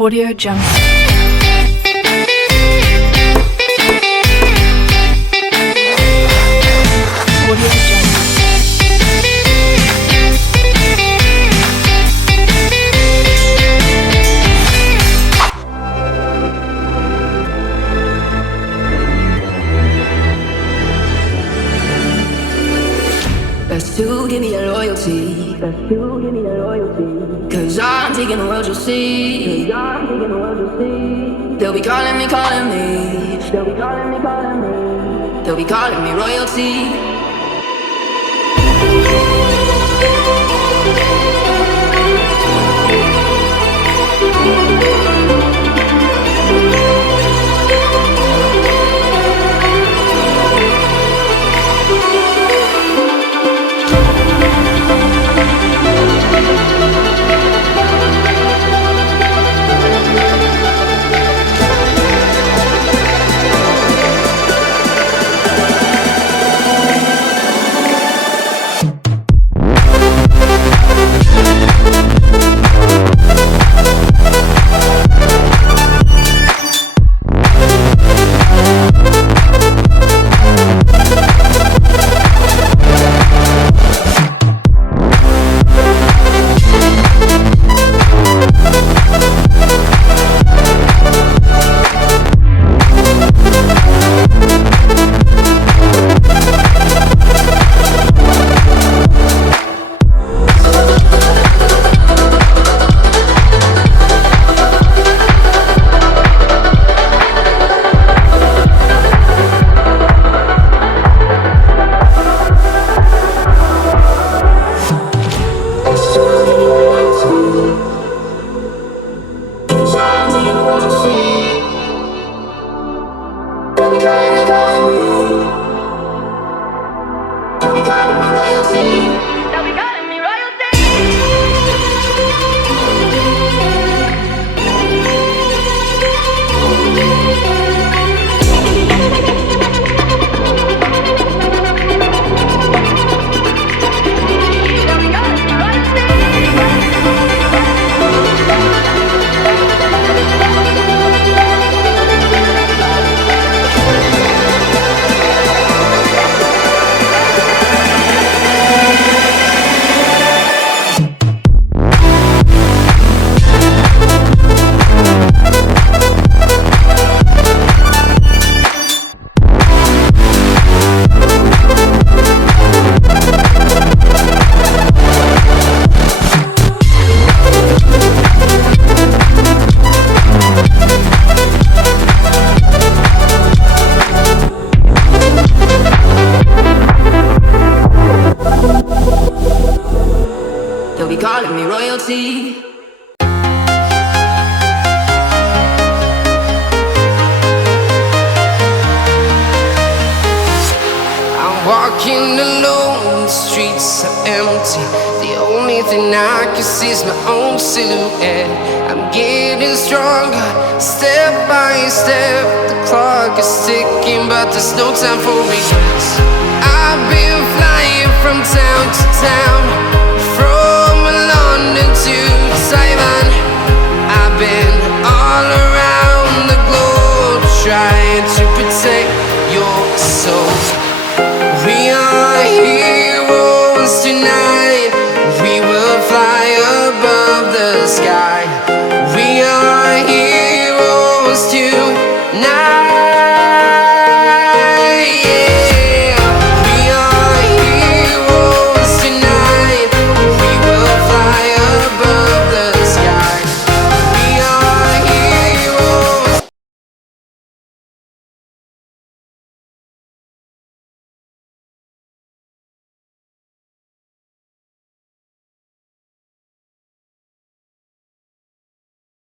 Audio Jungle. Audio Jungle. Best to give me that loyalty. Best to give me that loyalty. Cause I'm taking the world, you'll see. Cause I'm taking the world, you'll see. They'll be calling me, calling me. They'll be calling me, calling me. They'll be calling me royalty. They'll be calling me royalty. I'm walking alone, the streets are empty. The only thing I can see is my own silhouette. I'm getting stronger, step by step. The clock is ticking, but there's no time for regrets. I've been flying from town to town, from London to Taiwan. I've been